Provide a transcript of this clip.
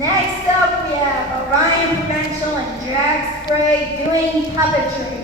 Next up, we have Orion Provincial and Drag Spray doing puppetry.